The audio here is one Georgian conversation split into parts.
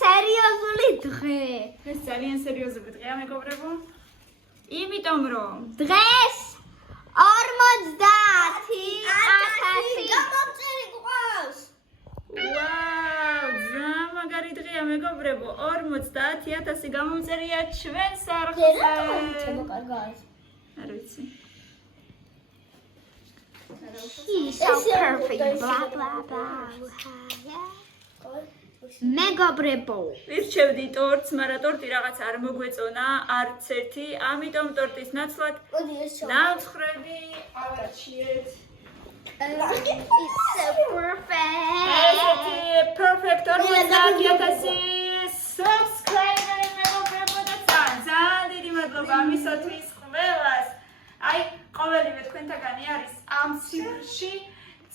სერიოზული დღე. ეს ძალიან სერიოზული დღეა, მეგობრებო. იმიტომ რომ დღეს 50,000 გამომწერი გვყავს. ვაუ, ძალიან მაგარი დღეა, მეგობრებო. 50,000 გამომწერია ჩვენ სარხზე. არ ვიცი. He's so perfect, blah blah blah. მეგობრებო. ვირჩევდი ტორტს, მაგრამ ტორტი რაღაც არ მოგვეწონა, არც ერთი, ამიტომ ტორტის ნაცვლად დავცხრები, ავარჩიეთ. It's so perfect. ესეთი perfect 50,000 subscriber მეგობრებო და ძალიან დიდი მადლობა ამისათვის ყველას. აი, ყოველივე თქვენთაგანი არის ამ ციფრში.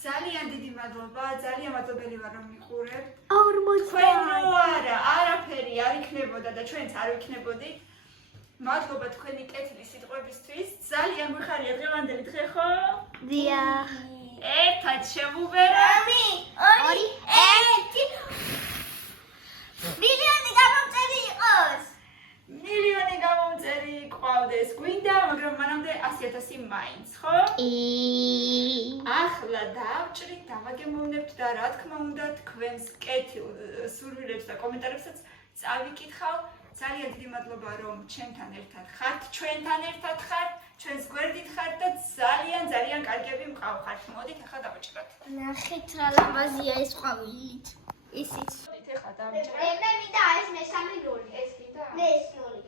ძალიან დიდი მადლობა, ძალიან მადლობელი ვარ რომ მიყურებთ. თქვენ რო არა, არაფერი არ იქნებოდა და ჩვენც არ ვიქნებოდით. მადლობა თქვენი კეთილი სიტყვებისთვის. ძალიან გვიხარია დღევანდელი დღე, ხო? დიახ. ერთად შევუბერავი. 2 1 მილიონი გამომწერი იყოს. მილიონი გამომწერი ყავდეს გვინდა, მაგრამ მანამდე 100,000 მაინც, ხო? ახლა დავჭრით, დავაგემოვნებთ და რა თქმა უნდა თქვენს კეთილ სურვილებს და კომენტარებსაც წავიკითხავ. ძალიან დიდი მადლობა რომ ჩემთან ერთად ხართ, ჩვენთან ერთად ხართ, ჩვენს გვერდით ხართ და ძალიან კარგები მყავხართ. მოდით ახლა დავჭრათ. ნახეთ რა ლამაზია ეს ყვავილით. ისიც. მოდით ახლა დავჭრათ. მე მინდა ეს მესამე როლი. ეს კიდე? მე ეს როლი.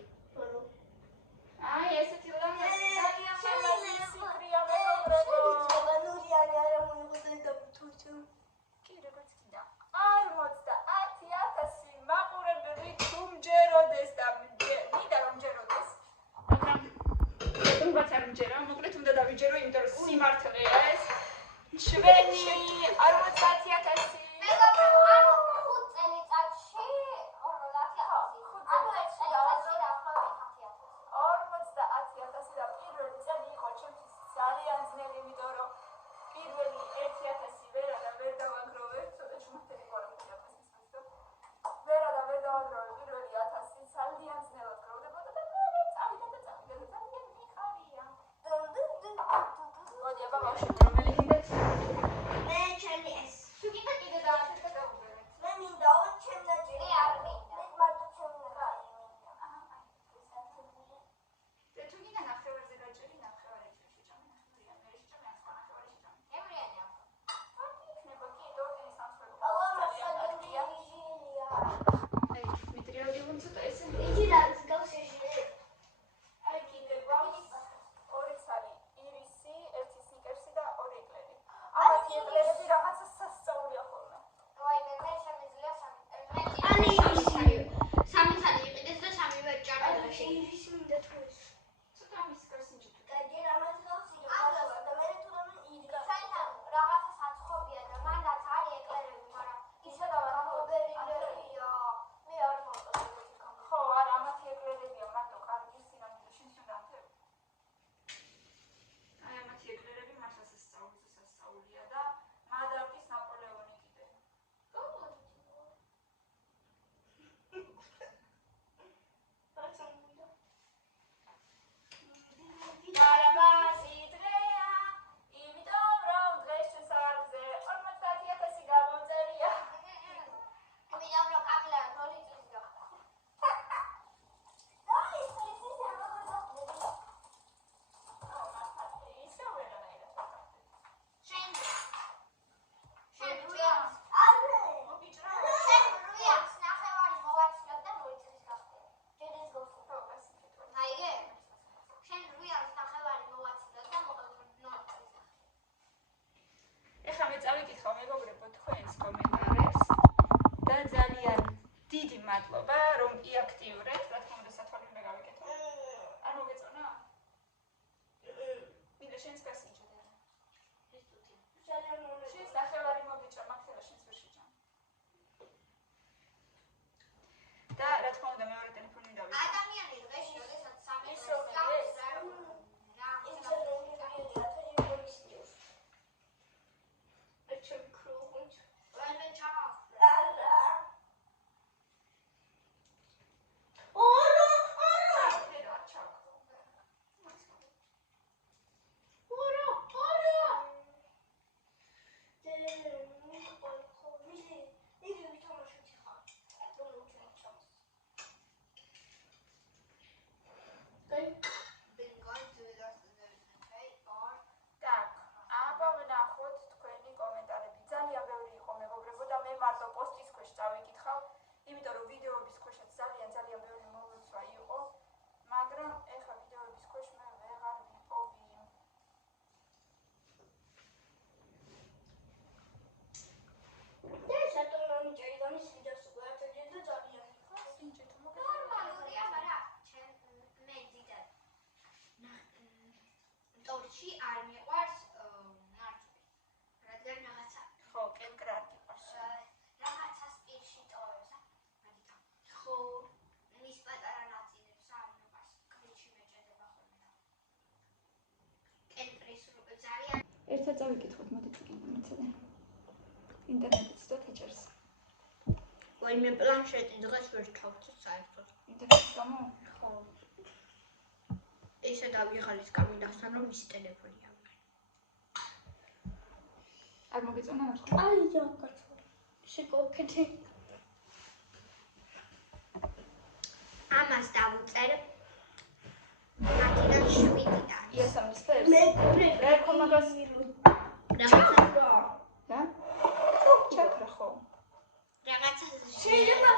აი, ესეთი ლამაზი ძალიან ლამაზი სიფრია მეგობრებო. კი, როგორც კიდე. 50,000 მაყურებელი თუ მჯეროდეს და მინდა რომ მჯეროდეს. მაგრამ თუნდაც არ მჯერა, მოკლედ უნდა დავიჯერო, იმიტომ რომ სიმართლეა ეს. ჩვენი 50,000 მეგობრებო, ანუ 5 წელიწადში 50,000 და პირველი წელი იყო ჩემთვის ძალიან ძნელი, იმიტომ რომ პირველი 1,000 ვერა და ვერ დავაგროვებ, ცოტა ჩუმთელი ყურებია ფასისმის და ვერა და ვერ დავაგროვებ პირველი 1,000 ძალიან ძნელად გროვდებოდა და მე წავიდა და ძალიან მიხარია. მოდი აბა ბავშვები, რომელი გინდათ? მე ჩემი ეს. თუ გინდა კიდე დააშვეთ და გავუბერეთ. მე მინდა ჩემ დაჭერი არ მინდა. მე მარტო ჩემი მინდა. და თუ გინდა ნახევარზე გაჭერი, ნახევარი შეჭამე, ნახევარი ამერე შეჭამე, ან სხვა ნახევარი შეჭამე. ემრიანია. აქ იქნება კი დორტინის სამსხვერპლო. აი, მეტრიალდიუმ ცოტა ესე. იჯი რაც გავშეშე. აი, კიდე გვაქვს 2 ცალი ირისი, 1 სნიკერსი და 2 ეკლერი. ამათი ეკლერები რაღაცა სასწაულია ხოლმე. ვაი, მე შემიძლია სამი ხალი იყიდეს და სამივე ჭარბაში. ირისი მინდა თუ ეს. ცოტა ამის გარსინჯი თუ. დაიჯერ ამას გავსინჯო. და მე თუ რამე ირიკა. საერთოდ რაღაცა საცხობია და მანდაც არის ეკლერები, მაგრამ ისე გამოგებერილია. მე არ მოვწოდე ეს კამერა. ხო, არა, ამათი ეკლერებია მარტო კარგი სინამდვილე შენ დამთებ. აი, ამათი ეკლერები მართლა სასწაულია და მადამის ნაპოლეონი კიდე. ლამაზი დღეა, იმიტომ რომ დღეს ჩვენ სარხზე 50,000 გამომწერია. მე ამრო კამერა როლი წის გახდა. აი, ეს ამოგოძახდა. ისე ვერანაირად. შენ შენ რუიანს. არე. მოგიჭრა? შენ რუიანს ნახევარი მოვაცილებ და მოიწრის გახდა. ჯერ ეს გავსვა. ხო, ასე კითხვა. აიგე? შენ რუიანს ნახევარი მოვაცილებ და მოიწრის გახდა. ეხლა მე წავიკითხავ მეგობრებო თქვენს კომენტარებს და ძალიან დიდი მადლობა რომ იაქტიურებთ, რა თქმა უნდა სათვალე უნდა გავიკეთო. არ მოგეწონა? მინდა შენს გასინჯო და ეს თუთი. შენს ნახევარი მოგიჭრა, მაგდალა შენს ვერ შეჭამ. და რა თქმა უნდა მეორე ტელეფონი დავიწყე. ადამიანი დღეში როდესაც სამი ისო მე ეს. მე ჩემ კრუღუნჩ. ვაიმე ჩამო. სპორტში არ მიყვარს მართვი. რადგან რაღაცა ხო, კენკრატი ყავს. რაღაცას პირში ტოვებს, მაგითა. ხო, მის პატარა ნაწილებს ავნებას კრიჩი მეჭედება ხოლმე. კენკრის ძალიან ერთად წავიკითხოთ, მოდით კენკრიცადე. ინტერნეტიც თუ თეჭერს. ვაიმე პლანშეტი დღეს ვერ ჩავწევ საერთოდ. ინტერნეტის გამო? ხო. ესე დავიღალეს კაბინასთან რომ მისი ტელეფონი ამგან. არ მოგეწონა ნახო. აი ჯაკაცო. შეკოქეთი. ამას დავუწერ. მათიდან 7-დან. იასამნის ფერს. მე რა ხო მაგას? რაღაცა და? ჩაქრა ხო. რაღაცა შეიძლება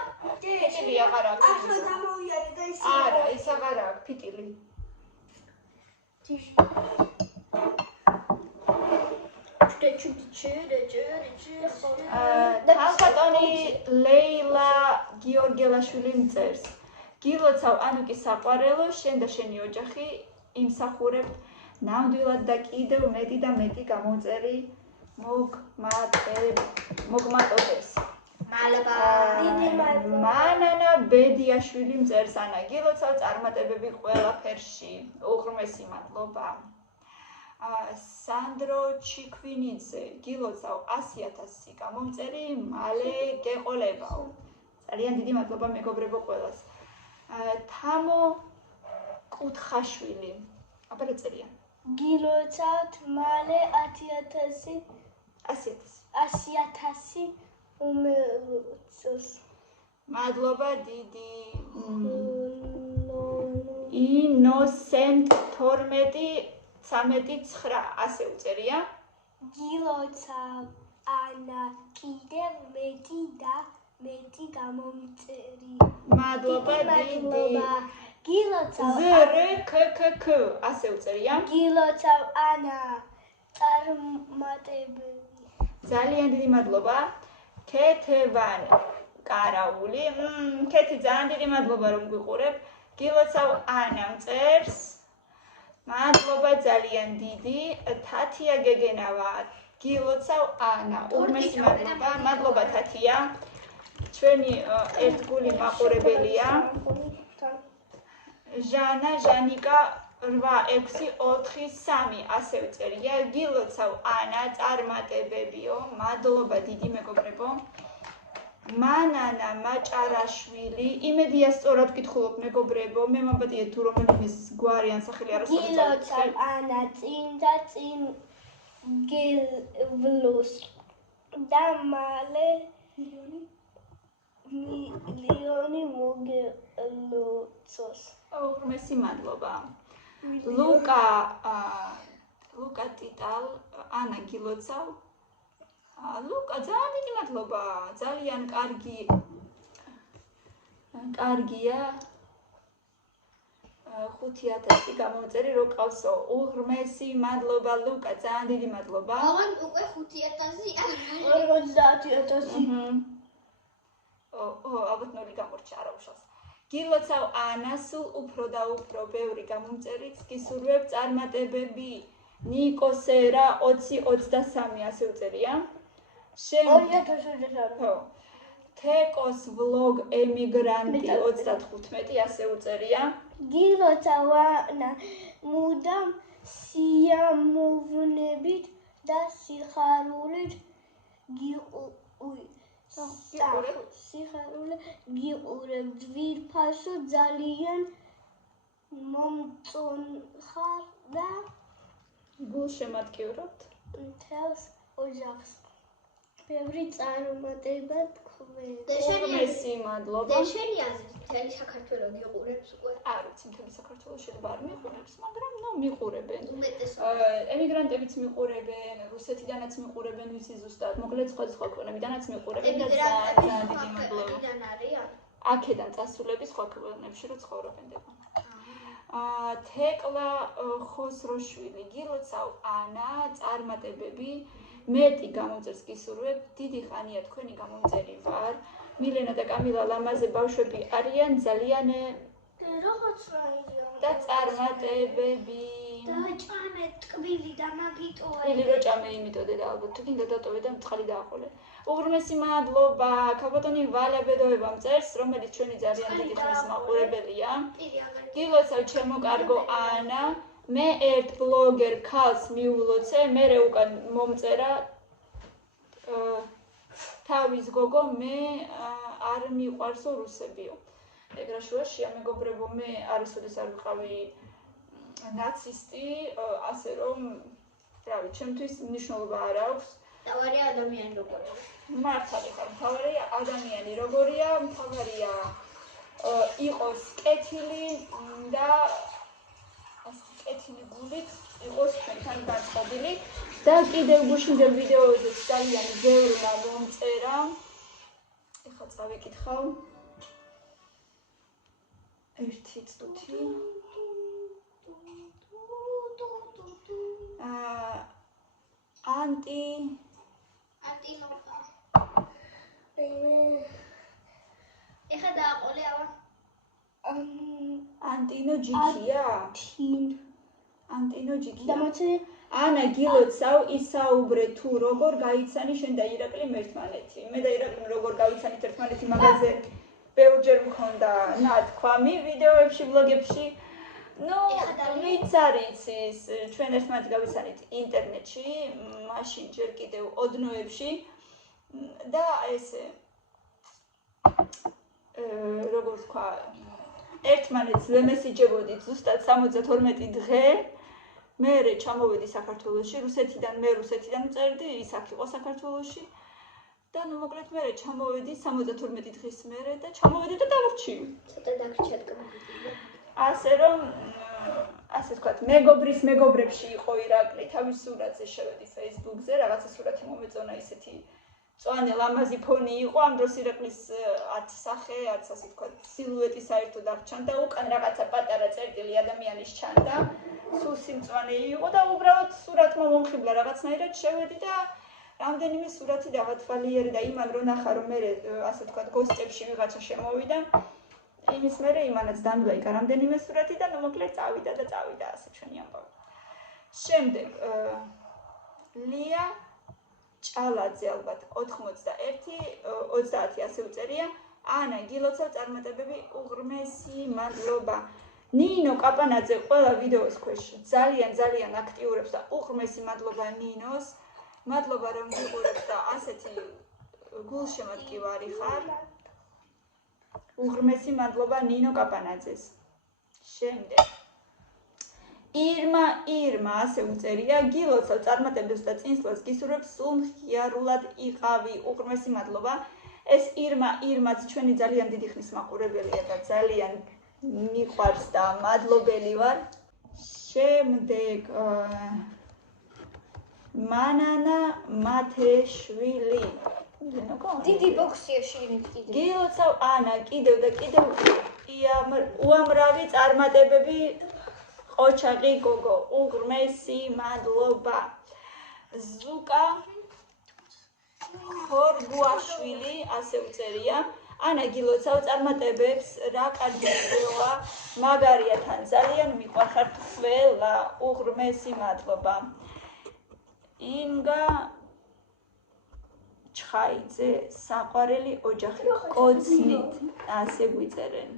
ფიტილი აღარ აქვს. ახლა დამოვიარე და ის არა, ის აღარ აქვს ფიტილი. თანხატონი ლეილა გიორგელაშვილი მწერს. გილოცავ ანუკის საყვარელო, შენ და შენი ოჯახი იმსახურებთ ნამდვილად და კიდევ მეტი და მეტი გამოწერი მოგმატოდებს. მალაბა. მანანა ბედიაშვილი მწერს ანა გილოცავ წარმატებები ყველაფერში. უღრმესი მადლობა. სანდრო ჩიქვინიძე გილოცავ 100,000 გამომწერი მალე გეყოლებაო. ძალიან დიდი მადლობა მეგობრებო ყველას. თამო კუთხაშვილი. აბა რა წერია? გილოცავთ მალე 100,000 100,000 უმელოცოს. მადლობა დიდი. ინოსენტ 12-13-9 ასე უწერია. გილოცავ ანა კიდევ მეტი და მეტი გამომწერი. მადლობა დიდი. გილოცავ ზრქქქ ასე უწერია. გილოცავ ანა წარმატებები. ძალიან დიდი მადლობა. ქეთევან კარაული. ქეთი ძალიან დიდი მადლობა რომ გვიყურებ. გილოცავ ანა მწერს. მადლობა ძალიან დიდი. თათია გეგენავა. გილოცავ ანა. უღრმესი მადლობა. მადლობა თათია. ჩვენი ერთგული მაყურებელია. ჟანა ჟანიკა 8643 ასე უწერია. გილოცავ ანა წარმატებებიო. მადლობა დიდი მეგობრებო. მანანა მაჭარაშვილი. იმედია სწორად გითხულობ მეგობრებო. მე მომბატია თუ რომელიმე გვარი ან სახელი არასწორი გილოცავ ანა წინ და წინ გელვლოს და მალე მილიონი მოგელოცოს. უღრმესი მადლობა. ლუკა ტიტალ ანა გილოცავ. ლუკა ძალიან დიდი მადლობა. ძალიან კარგია. 5,000 გამომწერი რო ყავსო. უღრმესი მადლობა ლუკა, ძალიან დიდი მადლობა. აღარ უკვე 5,000 არ 50,000. ალბათ ნული გამორჩა არა უშავს. გილოცავ ანა სულ უფრო და უფრო ბევრი გამომწერიც გისურვებ წარმატებები. ნიკოსერა 2023 ასე უწერია. 2023. ხო. თეკოს ვლოგ ემიგრანტი 35 ასე უწერია. გილოცავ ანა მუდამ სიამოვნებით და სიხარულით გიყურებ ძვირფასო ძალიან მომწონხარ და გულშემატკივრობთ. მთელს ოჯახს ბევრი წარმატება გხვევ. უღრმესი მადლობა. დეშერიაზე მთელი საქართველო გიყურებს უკვე. არ ვიცი მთელი საქართველოს შეიძლება არ მიყურებს, მაგრამ მიყურებენ. უმეტესობა. ემიგრანტებიც მიყურებენ, რუსეთიდანაც მიყურებენ, ვიცი ზუსტად, მოკლედ სხვა ქვეყნებიდანაც მიყურებენ და ძალიან დიდი მადლობა. ემიგრანტებიდან არიან? აქედან წასულები სხვა ქვეყნებში რო ცხოვრობენ დებონა. თეკლა ხოსროშვილი გილოცავ ანა წარმატებები. მეტი გამომწერს გისურვებ, დიდი ხანია თქვენი გამომწერი ვარ. მილენა და კამილა ლამაზე ბავშვები არიან ძალიან რაღაც რაია. და წარმატებები. დაჭამე ტკბილი და მაგიტოე. ტკბილი რო ჭამე იმიტოდე და ალბათ თუ გინდა დატოვე და წყალი დააყოლე. უღრმესი მადლობა ქალბატონი ვალია ბედოება მწერს, რომელიც ჩვენი ძალიან დიდი ხნის მაყურებელია. გილოცავ ჩემო კარგო ანა, მე ერთ ბლოგერ ქალს მიულოცე, მერე უკან მომწერა თავის გოგო მე არ მიყვარსო რუსებიო. ეგრა შუაშია მეგობრებო, მე არასოდეს არ ვიყავი ნაცისტი, ასე რომ რავი, ჩემთვის მნიშვნელობა არ აქვს. მთავარია ადამიანი როგორია. მართალი ხარ, მთავარია ადამიანი როგორია, მთავარია იყოს კეთილი და კეთილი გულით იყოს ჩვენთან გაწყობილი და კიდევ გუშინდელ ვიდეოზე ძალიან ბევრმა მომწერა. ეხლა წავიკითხავ. ერთი წუთი. ანტილოპა. ეხლა დააყოლე აბა. ანტინო ჯიქია? ანტინო ჯიქია. დამოწე ანა გილოცავ ისაუბრე თუ როგორ გაიცანი შენ და ირაკლი ერთმანეთი. მე და ირაკლი როგორ გავიცანით ერთმანეთი მაგაზე ბევრჯერ მქონდა ნათქვამი ვიდეოებში, ბლოგებში. ნუ ვინც არის ის ჩვენ ერთმანეთი გავიცანით ინტერნეტში, მაშინ ჯერ კიდევ ოდნოებში და ესე როგორ ვთქვა, ერთმანეთს ვემესიჯებოდით ზუსტად 72 დღე. მერე ჩამოვედი საქართველოში, რუსეთიდან მე რუსეთიდან წერდი, ის აქ იყო საქართველოში. და ნუ მოკლედ მერე ჩამოვედი 72 დღის მერე და ჩამოვედი და დავრჩივი. ცოტა დაგრჩა ტკბილი. ასე რომ ასე ვთქვათ, მეგობრის მეგობრებში იყო ირაკლი, თავის სურათზე შევედი Facebook-ზე, რაღაცა სურათი მომეწონა ისეთი მწვანე ლამაზი ფონი იყო, ამ დროს ირაკლის არც სახე, არც ასე ვთქვათ, სილუეტი საერთოდ არ ჩანდა, უკან რაღაცა პატარა წერტილი ადამიანის ჩანდა, სულ სიმწვანე იყო და უბრალოდ სურათმა მომხიბლა რაღაცნაირად შევედი და რამდენიმე სურათი დავათვალიერე და იმან რო ნახა რომ მე ასე ვთქვათ გოსტებში ვიღაცა შემოვიდა იმის მერე იმანაც დამილაიკა რამდენიმე სურათი და მოკლედ წავიდა ასე ჩვენი ამბავი. შემდეგ ლია ჭალაძე ალბათ 91-30 ასე უწერია. ანა გილოცავ წარმატებები უღრმესი მადლობა. ნინო კაპანაძე ყველა ვიდეოს ქვეშ ძალიან აქტიურებს და უღრმესი მადლობა ნინოს. მადლობა რომ გიყურებთ და ასეთი გულშემატკივარი ხარ. უღრმესი მადლობა ნინო კაპანაძეს. შემდეგ ირმა ასე უწერია, გილოცავ წარმატებებს და წინსვლას გისურვებ, სულ მხიარულად იყავი. უღრმესი მადლობა. ეს ირმაც ჩვენი ძალიან დიდი ხნის მაყურებელია და ძალიან მიყვარს და მადლობელი ვარ. შემდეგ მანანა მათეშვილი. დიდი ბოქსია შიგნით კიდე. გილოცავ ანა კიდევ და კიდევ უამრავი წარმატებები ყოჩაყი გოგო. უღრმესი მადლობა. ზუკა ხორგუაშვილი ასე უწერია. ანა გილოცავ წარმატებებს, რა კარგი ვიდეოა, მაგარია თან ძალიან მიყვარხართ ყველა. უღრმესი მადლობა. ინგა ჩხაიძე საყვარელი ოჯახი კოცნით ასე გვიწერენ.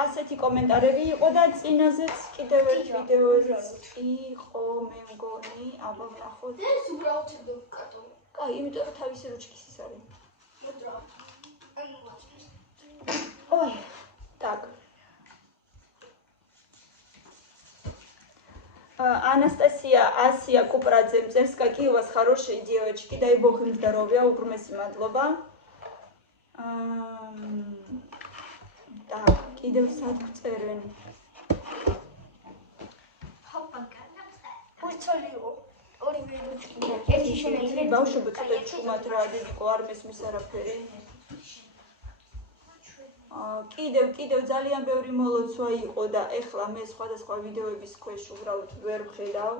ასეთი კომენტარები იყო და წინაზეც კიდევ ერთ ვიდეოზეც იყო მე მგონი, აბა ვნახოთ. ეს უბრალოდ ვკატო. კაი, იმიტომ რომ თავისი რუჩკის ის არის. ой, так. Анастасия Асия Купрадзе мწერს, какие у вас хорошие девочки, дай бог им здоровья, უღრმესი მადლობა. Так, კიდევ სად წერენ? უცოლიო. ორივე რუჩკია. ერთი შეიძლება ბავშვები ცოტა ჩუმად რა იყო არ მესმის არაფერი. კიდევ ძალიან ბევრი მოლოცვა იყო და ეხლა მე სხვადასხვა ვიდეოების ქვეშ უბრალოდ ვერ ვხედავ.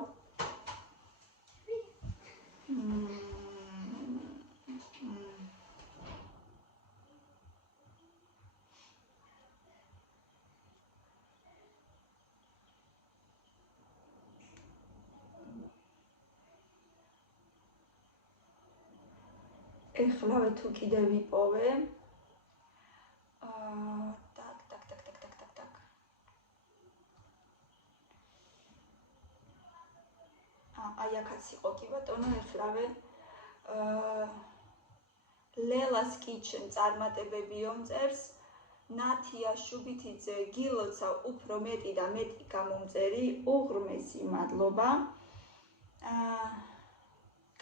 ეხლავე თუ კიდე ვიპოვე. აი აქაც იყო კი ბატონო, ეხლავე ლელას კიჩენ წარმატებებიო მწერს. ნათია შუბითიძე გილოცა უფრო მეტი და მეტი გამომწერი, უღრმესი მადლობა.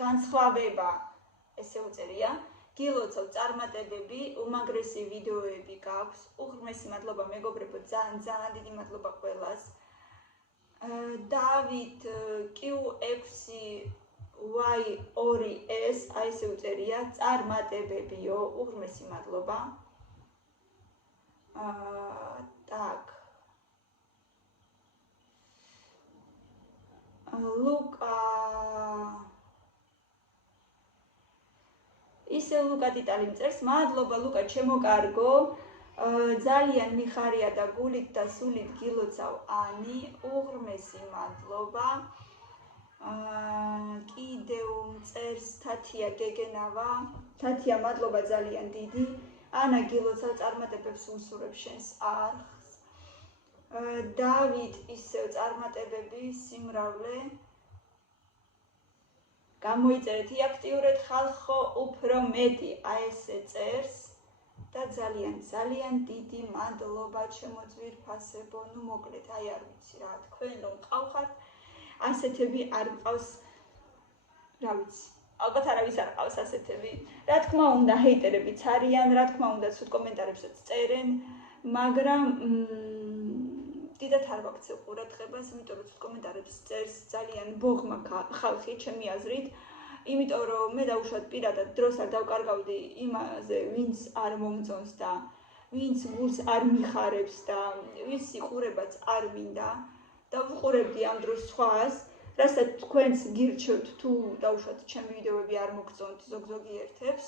განსხვავება ესე უწერია. გილოცავ წარმატებები, უმაგრესი ვიდეოები გაქვს. უღრმესი მადლობა მეგობრებო, ძალიან დიდი მადლობა ყველას. დავით Q6Y2S აი ესე უწერია, წარმატებებიო, უღრმესი მადლობა. Так. Ლუკა ისე ლუკა ტიტალი მწერს, მადლობა ლუკა ჩემო კარგო, ძალიან მიხარია და გულით და სულით გილოცავ ანი, უღრმესი მადლობა. კიდევ მწერს თათია გეგენავა, თათია მადლობა ძალიან დიდი. ანა გილოცავ წარმატებებს უსურებ შენს არხს. დავით ისევ წარმატებები, სიმრავლე. გამოიწერეთ იაქტიურეთ ხალხო უფრო მეტი, აი ესე წერს და ძალიან დიდი მადლობა ჩემო ძვირფასებო, ნუ მოკლედ აი არ ვიცი რა, თქვენ რომ ყავხართ, ასეთები არ მყავს, რა ვიცი. ალბათ არავის არ ყავს ასეთები. რა თქმა უნდა, ჰეიტერებიც არიან, რა თქმა უნდა, ცუდ კომენტარებსაც წერენ, მაგრამ დიდად არ ვაქცევ ყურადღებას, იმიტომ რომ ცუდ კომენტარებს წერს ძალიან ბოღმა ხალხი, ჩემი აზრით, იმიტომ რომ მე დაუშვათ პირადად დროს არ დავკარგავდი იმაზე, ვინც არ მომწონს და ვინც გულს არ მიხარებს და ვინც იყურებაც არ მინდა და ვუყურებდი ამ დროს სხვას. რასაც თქვენს გირჩევთ თუ დაუშვათ ჩემი ვიდეოები არ მოგწონთ ზოგ-ზოგი ერთებს,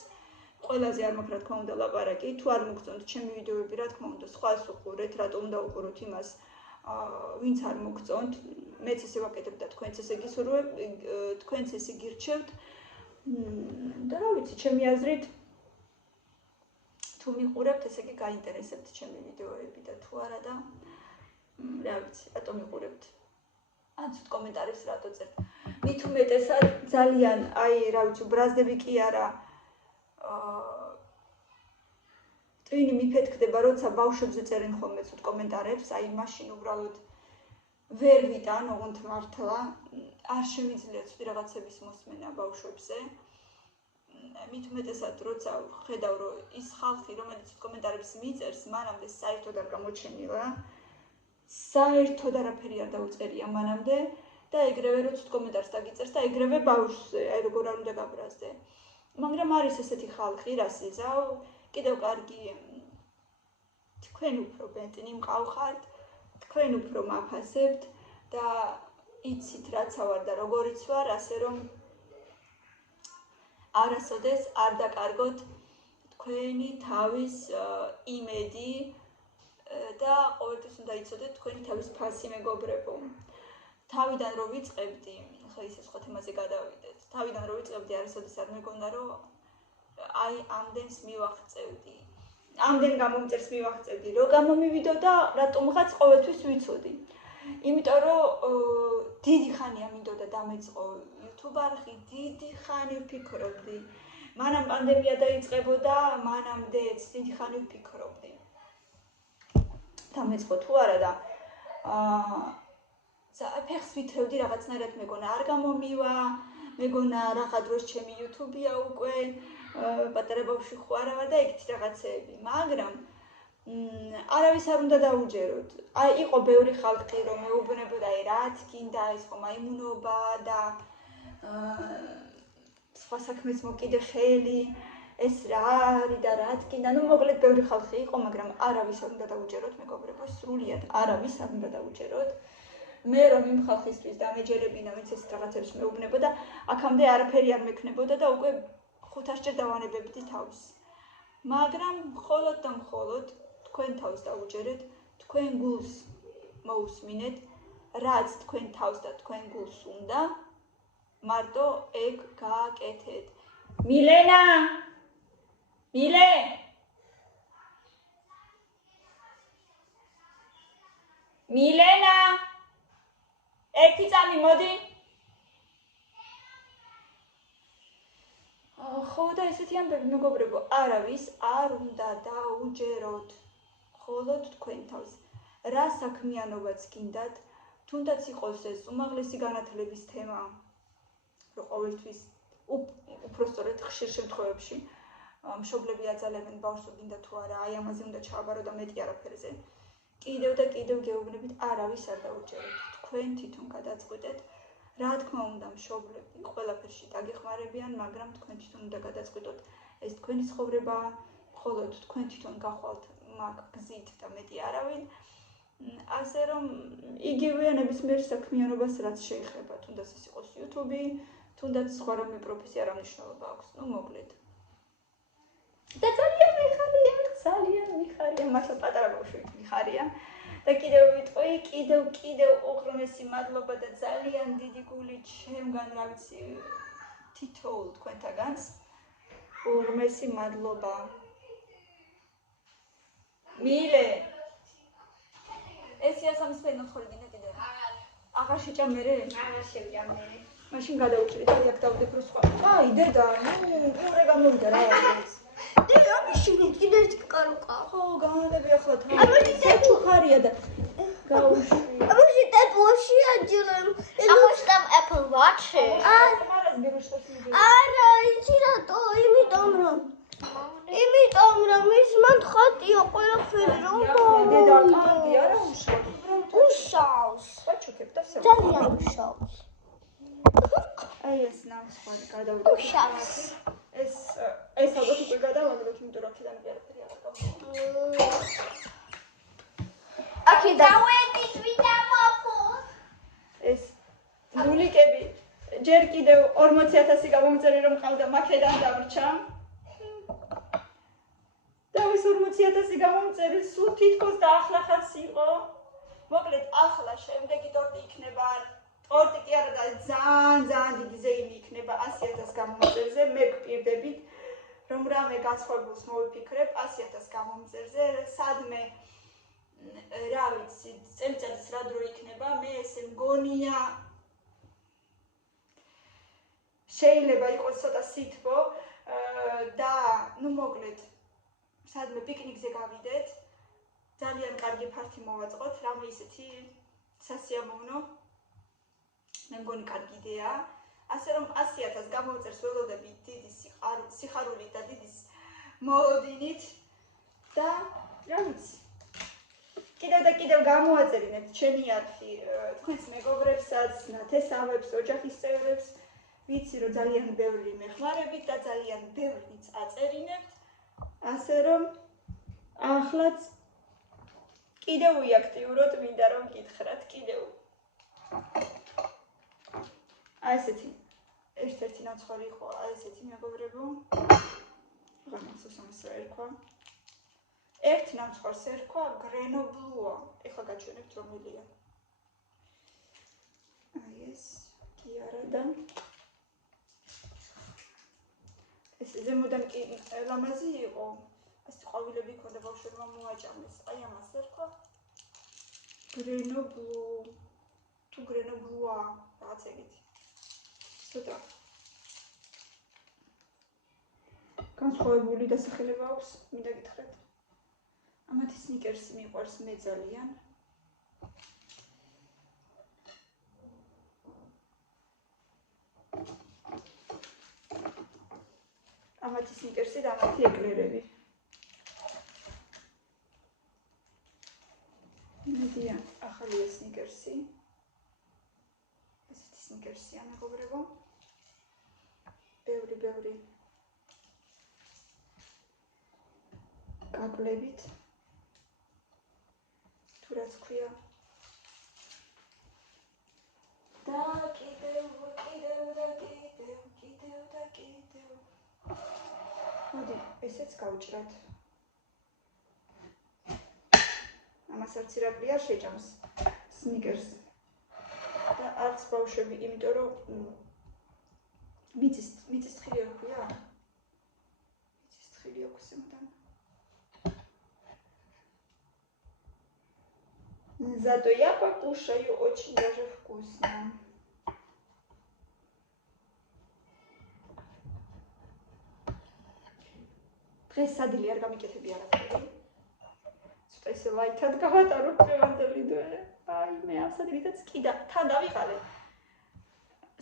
ყველაზე არ მაქვს რა თქმა უნდა ლაპარაკი, თუ არ მოგწონთ ჩემი ვიდეოები, რა თქმა უნდა სხვას უყურეთ, რატომ უნდა უყუროთ იმას, ვინც არ მოგწონთ, მეც ესე ვაკეთებ და თქვენც ესე გისურვებ, თქვენც ესე გირჩევთ და რა ვიცი, ჩემი აზრით თუ მიყურებთ, ესე იგი გაინტერესებთ ჩემი ვიდეოები და თუ არა და რა ვიცი, რატომ მიყურებთ. ან ცუდ კომენტარებს რატო წერთ. მით უმეტესად ძალიან აი რა ვიცი, ბრაზდები კი არა ტვინი მიფეთქდება, როცა ბავშვებზე წერენ ხოლმე ცუდ კომენტარებს, აი მაშინ უბრალოდ ვერ ვიტან, ოღონდ მართლა არ შემიძლია ცუდი რაღაცების მოსმენა ბავშვებზე. მით უმეტესად როცა ხედავ რომ ის ხალხი რომელიც ცუდ კომენტარებს მიწერს, მანამდე საერთოდ არ გამოჩენილა. საერთოდ არაფერი არ დაუწერია მანამდე და ეგრევე რომ ცუდ კომენტარს დაგიწერს და ეგრევე ბავშვზე, აი როგორ არ უნდა გაბრაზდე. მაგრამ არის ესეთი ხალხი, რას იზავ, კიდევ კარგი თქვენ უფრო ბენტნი მყავხართ, თქვენ უფრო მაფასებთ და იცით რაც ავარ და როგორიც ვარ, ასე რომ არასოდეს არ დაკარგოთ თქვენი თავის იმედი და ყოველთვის უნდა იცოდეთ თქვენი თავის ფასი მეგობრებო. თავიდან რომ ვიწყებდი, ხა ისე სხვა თემაზე გადავიდეთ. თავიდან რომ ვიწყებდი, არასოდეს არ მეგონა რომ აი ამდენს მივაღწევდი. ამდენ გამომწერს მივაღწევდი, რომ გამომივიდო და რატომღაც ყოველთვის ვიცოდი. იმიტომ რომ დიდი ხანია მინდოდა დამეწყო YouTube არხი, დიდი ხანი ვფიქრობდი. მანამ პანდემია დაიწყებოდა, მანამდეც დიდი ხანი ვფიქრობდი. დამეწყო თუ არა და ფეხს ვითრევდი რაღაცნაირად მეგონა არ გამომივა, მეგონა რაღა დროს ჩემი YouTube-ია უკვე, პატარა ბავშვი ხო არა ვარ და ეგეთი რაღაცეები, მაგრამ არავის არ უნდა დაუჯეროთ. აი იყო ბევრი ხალხი რომ მეუბნებოდა, აი რა თქინდა, ეს ხომ აიმუნობა და სხვა საქმეს მოკიდე ხელი, ეს რა არის და რა თქინდა, ნუ მოკლედ ბევრი ხალხი იყო, მაგრამ არავის არ უნდა დაუჯეროთ მეგობრებო, სრულიად არავის არ უნდა დაუჯეროთ. მე რომ იმ ხალხისთვის დამეჯერებინა, ვინც ეს რაღაცებს მეუბნებოდა, აქამდე არაფერი არ მექნებოდა და უკვე 500-ჯერ დავანებებდი თავს. მაგრამ მხოლოდ და მხოლოდ თქვენ თავს დაუჯერეთ, თქვენ გულს მოусმინეთ, რაც თქვენ თავს და თქვენ გულს უნდა, მარტო ეგ გააკეთეთ. მილენა, მილე მილენა ერთი წამი მოდი ხო და ესეთი ამბები მეგობრებო არავის არ უნდა დაუჯეროთ მხოლოდ თქვენ თავს რა საქმიანობაც გინდათ თუნდაც იყოს ეს უმაღლესი განათლების თემა რომ ყოველთვის უпростоრეთ ხშირ შემთხვევებში მშობლები აძალებენ ბავშვს გინდა თუ არა აი ამაზე უნდა ჩააბარო და მეტი არაფერზე კიდევ და კიდევ გეუბნებით არავის არ დაუჯეროთ თქვენ თვითონ გადაწყვეტეთ რა თქმა უნდა მშობლები ყველაფერში დაგეხმარებიან მაგრამ თქვენ თვითონ უნდა გადაწყვეტოთ ეს თქვენი ცხოვრებაა მხოლოდ თქვენ თვითონ გახვალთ მაგ გზით და მეტი არავინ ასე რომ იგივე ნებისმიერ საქმიანობას რაც შეეხება თუნდაც ეს იყოს YouTube თუნდაც სხვა რამე პროფესია რა მნიშვნელობა აქვს ნუ მოკლედ და ძალიან მიხარია მართლა პატარა ბავშვი მიხარია და კიდევ ვიტყვი კიდევ უღრმესი მადლობა და ძალიან დიდი გული ჩემგან რა ვიცი თითოეულ თქვენთაგანს უღრმესი მადლობა მილე ეს იასამისფერი ნახორი დინა კიდევ აღარ შეჭამერე არა შევჭამერე მაშინ გადაუჭრი და აქ დავდებ რო სხვა აი დედა მეორე გამოვიდა რა არის დედა მიშინე კიდე ერთი კარუკა ხო განადები ახლა საჩუხარია და გაუშვი აბაში ტატუაში აჯერემ ახლა там Apple Watch მარას გერუშტოს მიდი არა იცი რატო იმიტომ რომ ის მან ხატია ყველაფერი რომ დედა კარგი არა უშავს საჩუქებ და ძალიან უშავს აი ეს ნამსხური გადავიდა უშავს ეს ალბათ უკვე გადავაგდოთ იმიტომ რომ აქედან არაფერი არ გამოვიდა აქედან დავედით ვიდამოფოს ეს ნულიკები ჯერ კიდევ 40000 გამომწერი რომ ყავდა მაქედან დავრჩა და ეს 40000 გამომწერი სულ თითქოს დაახლახაც იყო მოკლედ ახლა შემდეგი ტორტი იქნება ტორტი კი არა და ძალიან დიდი ზეიმი იქნება 100000 გამომწერზე მე გპირდებით რომ რამე გასხვებულს მოვიფიქრებ 100000 გამომწერზე სადმე რა ვიცი წელიწადის რა დრო იქნება მე ესე მგონია შეიძლება იყოს ცოტა სითბო და ნუ მოკლედ სადმე პიკნიკზე გავიდეთ ძალიან კარგი ფართი მოვაწყოთ რამე ისეთი სასიამოვნო მე მგონი კარგი იდეაა ასე რომ 100000 გამოვწერს ველოდები დიდი სიხარულით და დიდი მოლოდინით და რა ვიცი კიდევ გამოაწერინეთ ჩემი არხი თქვენს მეგობრებსაც ნათესავებს ოჯახის წევრებს ვიცი რომ ძალიან ბევრი მეხმარებით და ძალიან ბევრიც აწერინებთ ასე რომ ახლაც კიდევ უაქტიუროთ მინდა რომ გითხრათ კიდევ აი ესეთი ერთ-ერთი ნაცხვარი იყო აი ესეთი მეგობრებო რაღაცას ამას რა ერქვა ერთ ნაცხვარს ერქვა გრენობლუა ეხლა გაჩვენებთ რომელია აი ეს კი არა და ეს ზემოდან კი ლამაზი იყო ასე ყვავილები ქონდა ბავშვებმა მოაჭამეს აი ამას ერქვა გრენობლუ თუ გრენობლუა რაღაც ეგეთი ცოტა განსხვავებული დასახელება აქვს მინდა გითხრათ ამათი სნიკერსი მიყვარს მე ძალიან ამათი სნიკერსი და ამათი ეკლერები მედიან ახალია სნიკერსი ესეთი სნიკერსია მეგობრებო ბევრი გაკლებით თუ რაც ქვია და კიდევ მოდი ესეც გავჭრათ ამას არც ირაკლი არ შეჭამს სნიკერს და არც ბავშვები იმიტომ რომ მიწის თხილი არ ქვია მიწის თხილი აქვს Зато я покушаю очень даже вкусно. დღეს სადილი არ გამიკეთები არაფერი. ცოტა ისე ლაითად გავატარო დღევანდელი დღე. აი მე ამ სადილითაც კიდე თან დავიღალე.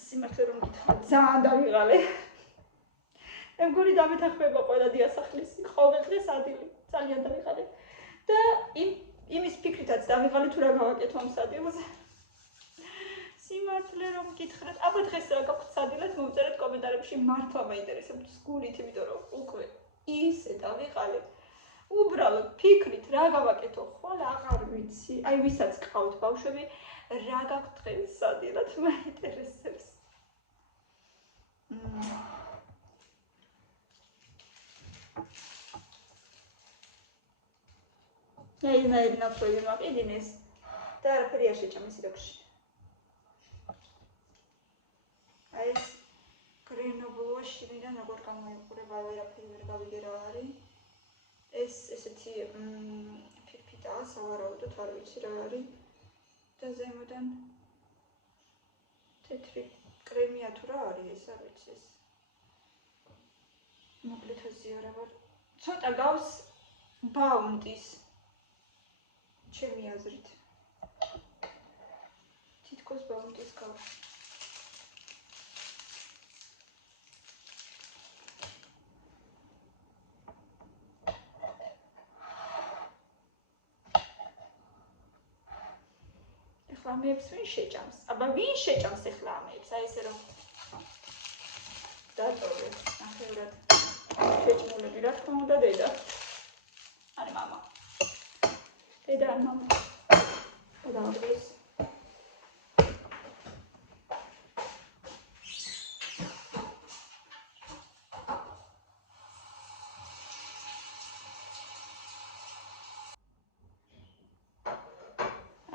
სიმართლე რომ გითხრა, ძალიან დავიღალე. მე მგონი დამეთანხმება ყველა დიასახლის ყოველ დღე სადილი. ძალიან დავიღალე. და იმის ფიქრითაც დავიღალე თუ რა გავაკეთო ამ სადილზე. სიმართლე რომ გითხრათ, აბა დღეს რა გაქვთ სადილად, მოვწერეთ კომენტარებში მართლა მაინტერესებთ გულით, იმიტომ რომ უკვე ისე დავიღალე. უბრალოდ ფიქრით რა გავაკეთო, ხოლ აღარ ვიცი. აი ვისაც ყავთ ბავშვები, რა გაქვთ დღეს სადილად, მაინტერესებს. ნაირ ნაცვლები მაყიდინეს და არაფერი არ შეჭამეს სიდოქში. აი ეს გრენობლოა შიგნიდან როგორ გამოიყურება, ვერაფერი ვერ გავიგე რა არის. ეს ესეთი ფირფიტაა, სავარაუდოდ არ ვიცი რა არის. და ზემოდან თეთრი კრემია თუ რა არის ეს, არ ვიცი ეს. მოკლედ აზიარა ვარ. ცოტა გავს ბაუნტის ჩემი აზრით. თითქოს ბაუნტის გავს. ეხლა ამებს ვინ შეჭამს? აბა ვინ შეჭამს ეხლა ამებს? აი ესე რომ დატოვე, ნახევრად შეჭმულები რა თქმა უნდა დედა. არი მამა. დედა ან მამა. გადავაგდეს.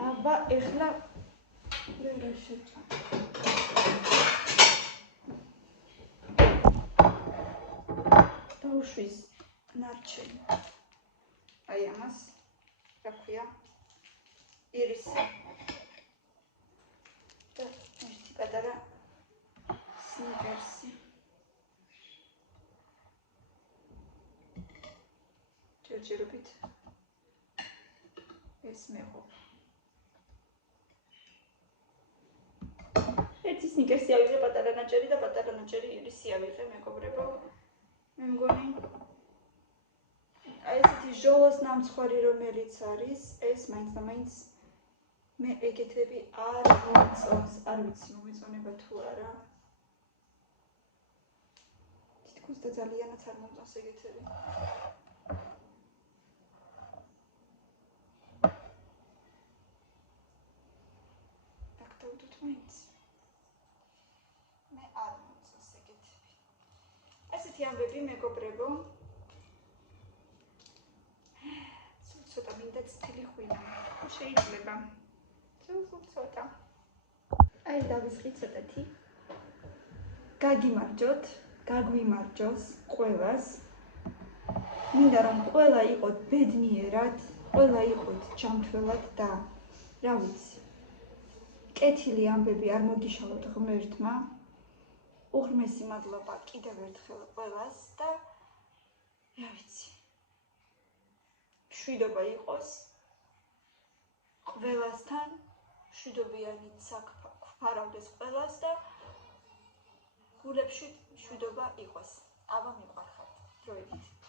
აბა ეხლა ვერ შეჭამ. დაუშვის ნარჩენი. აი ამას რა ქვია? ირისი. და ერთი პატარა სნიკერსი. ჯერჯერობით ეს მეღო. ერთი სნიკერსი ავიღე პატარა ნაჭერი და პატარა ნაჭერი ირისი ავიღე მეგობრებო. მე მგონი აი ესეთი ჟოლოს ნამცხვარი რომელიც არის, ეს მაინც და მაინც მე ეგეთები არ მოწონს, არ ვიცი მომეწონება თუ არა. თითქოს და ძალიანაც არ მომწონს ეგეთები. დაგდავდოთ მაინც. მე არ მომწონს ეგეთები. ესეთი ამბები მეგობრებო. ცოტა მინდა წითელი ხვინა. შეიძლება. ცოტა. აი დავისხი ცოტათი. გაგიმარჯოთ, გაგვიმარჯოს ყველას. მინდა რომ ყველა იყოთ ბედნიერად, ყველა იყოთ ჯანმრთელად და რა ვიცი. კეთილი ამბები არ მოგიშალოთ ღმერთმა. უღრმესი მადლობა კიდევ ერთხელ ყველას და რა ვიცი. მშვიდობა იყოს ყველასთან, მშვიდობიანი საქმე გვფარავდეს ყველას და გულებში მშვიდობა იყოს. აბა მიყვარხართ დროებით.